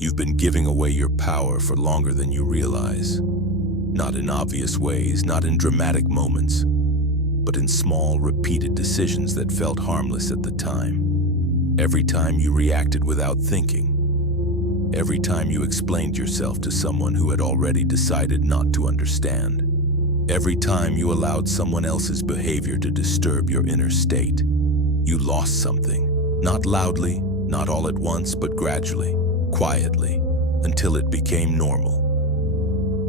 You've been giving away your power for longer than you realize. Not in obvious ways, not in dramatic moments, but in small, repeated decisions that felt harmless at the time. Every time you reacted without thinking. Every time you explained yourself to someone who had already decided not to understand. Every time you allowed someone else's behavior to disturb your inner state. You lost something. Not loudly, not all at once, but gradually, quietly, until it became normal.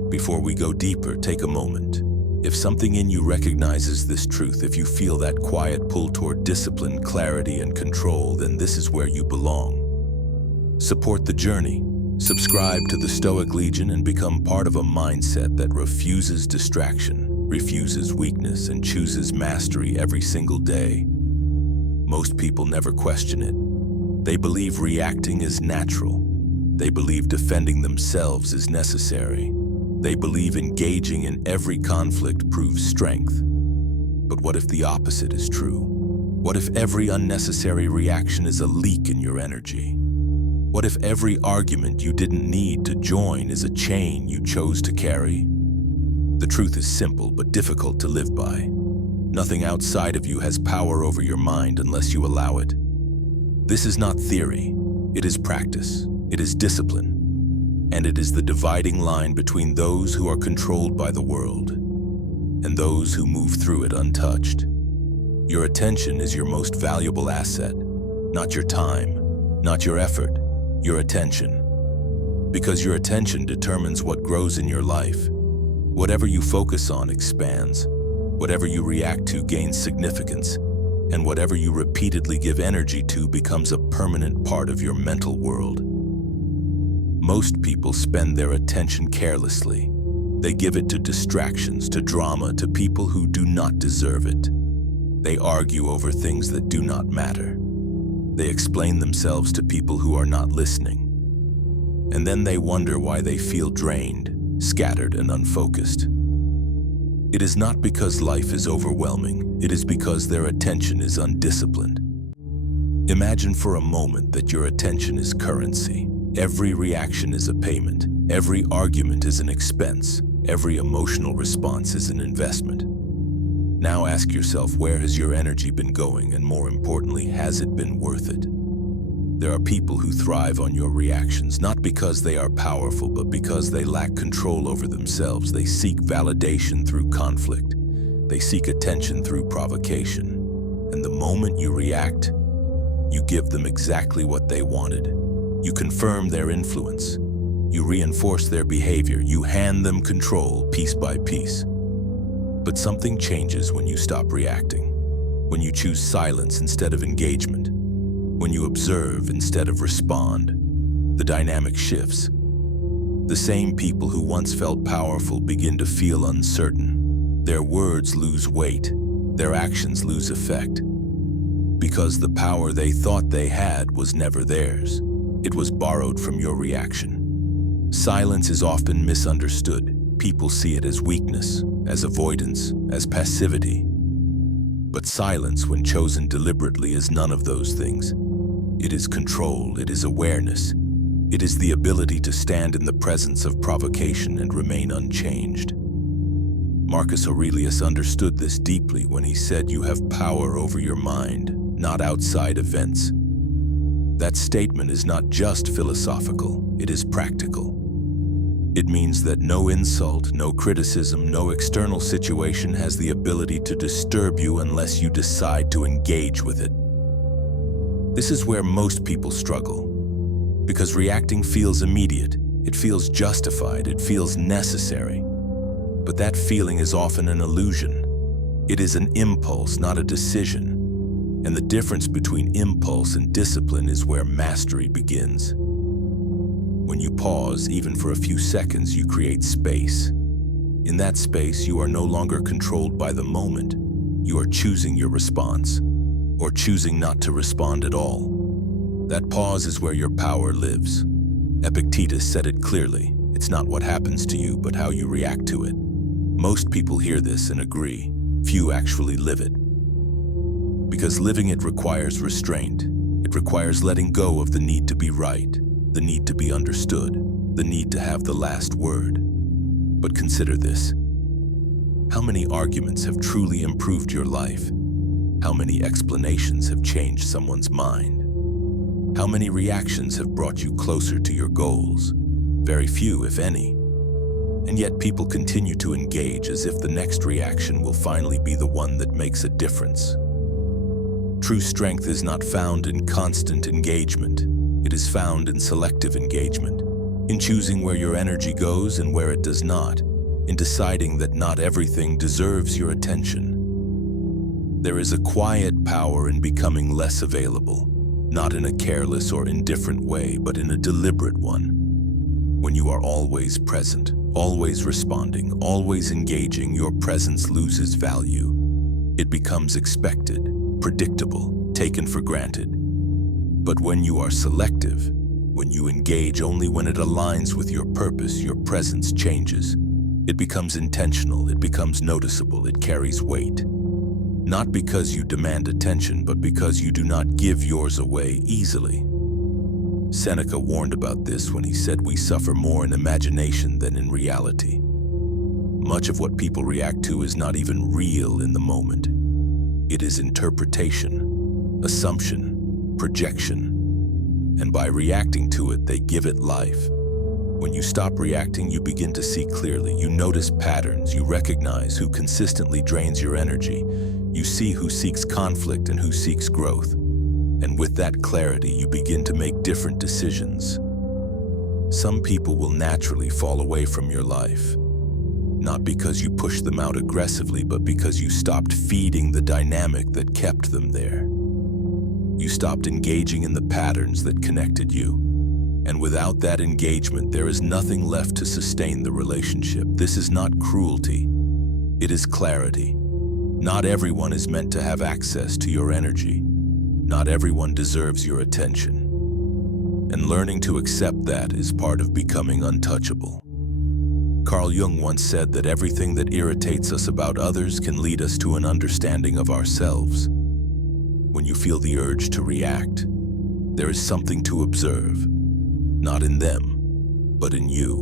Before we go deeper, take a moment. If something in you recognizes this truth, if you feel that quiet pull toward discipline, clarity, and control, then this is where you belong. Support the journey. Subscribe to the Stoic Legion and become part of a mindset that refuses distraction, refuses weakness, and chooses mastery every single day. Most people never question it. They believe reacting is natural. They believe defending themselves is necessary. They believe engaging in every conflict proves strength. But what if the opposite is true? What if every unnecessary reaction is a leak in your energy? What if every argument you didn't need to join is a chain you chose to carry? The truth is simple but difficult to live by. Nothing outside of you has power over your mind unless you allow it. This is not theory. It is practice. It is discipline. And it is the dividing line between those who are controlled by the world and those who move through it untouched. Your attention is your most valuable asset, not your time, not your effort, your attention. Because your attention determines what grows in your life. Whatever you focus on expands. Whatever you react to gains significance. And whatever you repeatedly give energy to becomes a permanent part of your mental world. Most people spend their attention carelessly. They give it to distractions, to drama, to people who do not deserve it. They argue over things that do not matter. They explain themselves to people who are not listening. And then they wonder why they feel drained, scattered, and unfocused. It is not because life is overwhelming. It is because their attention is undisciplined. Imagine for a moment that your attention is currency. Every reaction is a payment. Every argument is an expense. Every emotional response is an investment. Now ask yourself, where has your energy been going, and more importantly, has it been worth it? There are people who thrive on your reactions, not because they are powerful, but because they lack control over themselves. They seek validation through conflict. They seek attention through provocation. And the moment you react, you give them exactly what they wanted. You confirm their influence. You reinforce their behavior. You hand them control piece by piece. But something changes when you stop reacting. When you choose silence instead of engagement. When you observe instead of respond. The dynamic shifts. The same people who once felt powerful begin to feel uncertain. Their words lose weight. Their actions lose effect. Because the power they thought they had was never theirs. It was borrowed from your reaction. Silence is often misunderstood. People see it as weakness, as avoidance, as passivity. But silence, when chosen deliberately, is none of those things. It is control, it is awareness. It is the ability to stand in the presence of provocation and remain unchanged. Marcus Aurelius understood this deeply when he said, "You have power over your mind, not outside events." That statement is not just philosophical, it is practical. It means that no insult, no criticism, no external situation has the ability to disturb you unless you decide to engage with it. This is where most people struggle. Because reacting feels immediate, it feels justified, it feels necessary. But that feeling is often an illusion. It is an impulse, not a decision. And the difference between impulse and discipline is where mastery begins. When you pause, even for a few seconds, you create space. In that space, you are no longer controlled by the moment. You are choosing your response, or choosing not to respond at all. That pause is where your power lives. Epictetus said it clearly. It's not what happens to you, but how you react to it. Most people hear this and agree. Few actually live it. Because living it requires restraint. It requires letting go of the need to be right. the need to be understood, the need to have the last word. But consider this. How many arguments have truly improved your life? How many explanations have changed someone's mind? How many reactions have brought you closer to your goals? Very few, if any. And yet people continue to engage as if the next reaction will finally be the one that makes a difference. True strength is not found in constant engagement. It is found in selective engagement, in choosing where your energy goes and where it does not, in deciding that not everything deserves your attention. There is a quiet power in becoming less available, not in a careless or indifferent way, but in a deliberate one. When you are always present, always responding, always engaging, your presence loses value. It becomes expected, predictable, taken for granted. But when you are selective, when you engage only when it aligns with your purpose, your presence changes. It becomes intentional, it becomes noticeable, it carries weight. Not because you demand attention, but because you do not give yours away easily. Seneca warned about this when he said we suffer more in imagination than in reality. Much of what people react to is not even real in the moment. It is interpretation, assumption, projection, and by reacting to it, they give it life. When you stop reacting, you begin to see clearly. You notice patterns, you recognize who consistently drains your energy. You see who seeks conflict and who seeks growth. And with that clarity, you begin to make different decisions. Some people will naturally fall away from your life, not because you pushed them out aggressively, but because you stopped feeding the dynamic that kept them there. You stopped engaging in the patterns that connected you. And without that engagement, there is nothing left to sustain the relationship. This is not cruelty. It is clarity. Not everyone is meant to have access to your energy. Not everyone deserves your attention. And learning to accept that is part of becoming untouchable. Carl Jung once said that everything that irritates us about others can lead us to an understanding of ourselves. When you feel the urge to react, there is something to observe, not in them, but in you.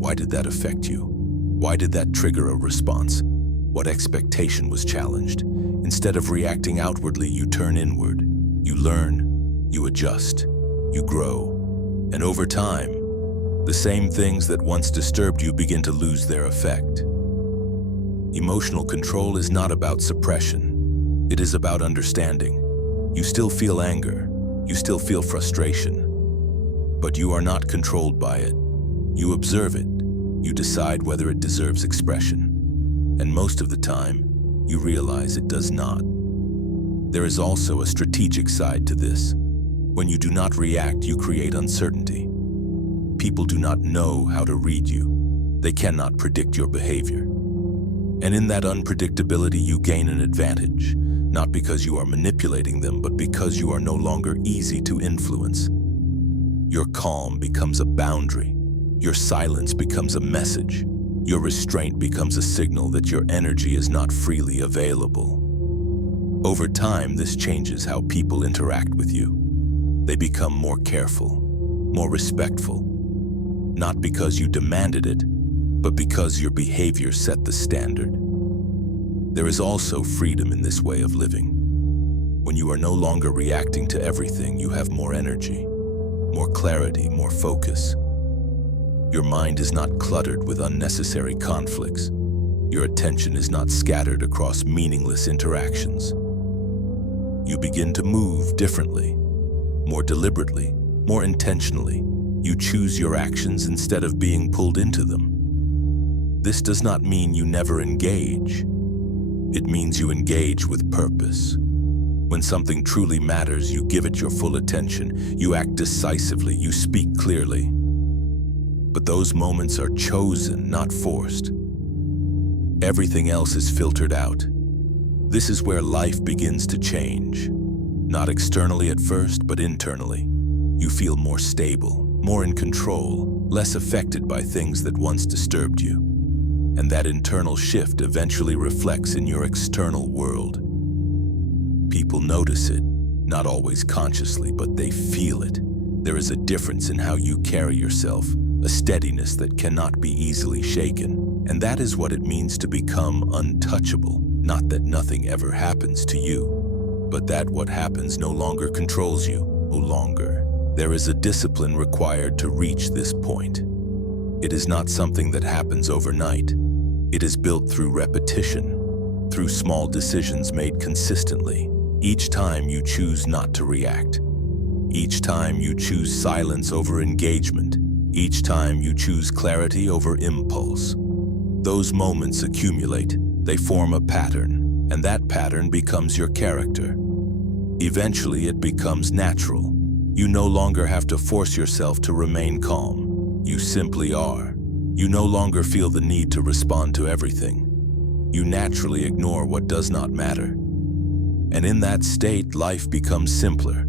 Why did that affect you? Why did that trigger a response? What expectation was challenged? Instead of reacting outwardly, you turn inward. You learn, you adjust, you grow. And over time, the same things that once disturbed you begin to lose their effect. Emotional control is not about suppression. It is about understanding. You still feel anger. You still feel frustration. But you are not controlled by it. You observe it. You decide whether it deserves expression. And most of the time, you realize it does not. There is also a strategic side to this. When you do not react, you create uncertainty. People do not know how to read you. They cannot predict your behavior. And in that unpredictability, you gain an advantage, not because you are manipulating them, but because you are no longer easy to influence. Your calm becomes a boundary. Your silence becomes a message. Your restraint becomes a signal that your energy is not freely available. Over time, this changes how people interact with you. They become more careful, more respectful, not because you demanded it, but because your behavior set the standard. There is also freedom in this way of living. When you are no longer reacting to everything, you have more energy, more clarity, more focus. Your mind is not cluttered with unnecessary conflicts. Your attention is not scattered across meaningless interactions. You begin to move differently, more deliberately, more intentionally. You choose your actions instead of being pulled into them. This does not mean you never engage. It means you engage with purpose. When something truly matters, you give it your full attention. You act decisively. You speak clearly. But those moments are chosen, not forced. Everything else is filtered out. This is where life begins to change. Not externally at first, but internally. You feel more stable, more in control, less affected by things that once disturbed you. And that internal shift eventually reflects in your external world. People notice it, not always consciously, but they feel it. There is a difference in how you carry yourself, a steadiness that cannot be easily shaken. And that is what it means to become untouchable. Not that nothing ever happens to you, but that what happens no longer controls you, no longer. There is a discipline required to reach this point. It is not something that happens overnight. It is built through repetition, through small decisions made consistently. Each time you choose not to react. Each time you choose silence over engagement. Each time you choose clarity over impulse. Those moments accumulate, they form a pattern, and that pattern becomes your character. Eventually it becomes natural. You no longer have to force yourself to remain calm. You simply are. You no longer feel the need to respond to everything. You naturally ignore what does not matter. And in that state, life becomes simpler.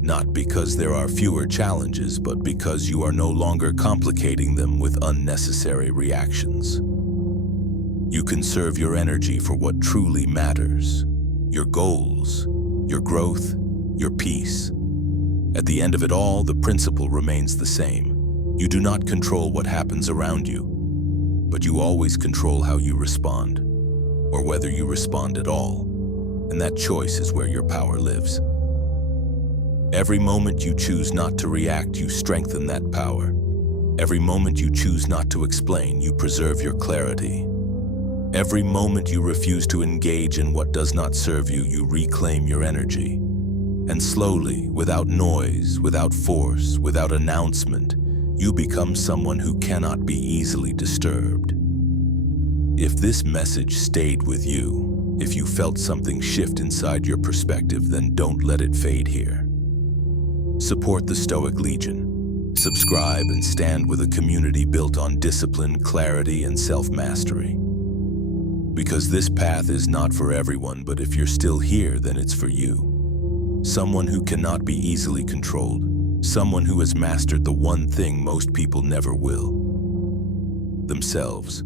Not because there are fewer challenges, but because you are no longer complicating them with unnecessary reactions. You conserve your energy for what truly matters: your goals, your growth, your peace. At the end of it all, the principle remains the same. You do not control what happens around you, but you always control how you respond, or whether you respond at all. And that choice is where your power lives. Every moment you choose not to react, you strengthen that power. Every moment you choose not to explain, you preserve your clarity. Every moment you refuse to engage in what does not serve you, you reclaim your energy. And slowly, without noise, without force, without announcement, you become someone who cannot be easily disturbed. If this message stayed with you, if you felt something shift inside your perspective, then don't let it fade here. Support the Stoic Legion. Subscribe and stand with a community built on discipline, clarity, and self-mastery. Because this path is not for everyone, but if you're still here, then it's for you. Someone who cannot be easily controlled. Someone who has mastered the one thing most people never will: themselves.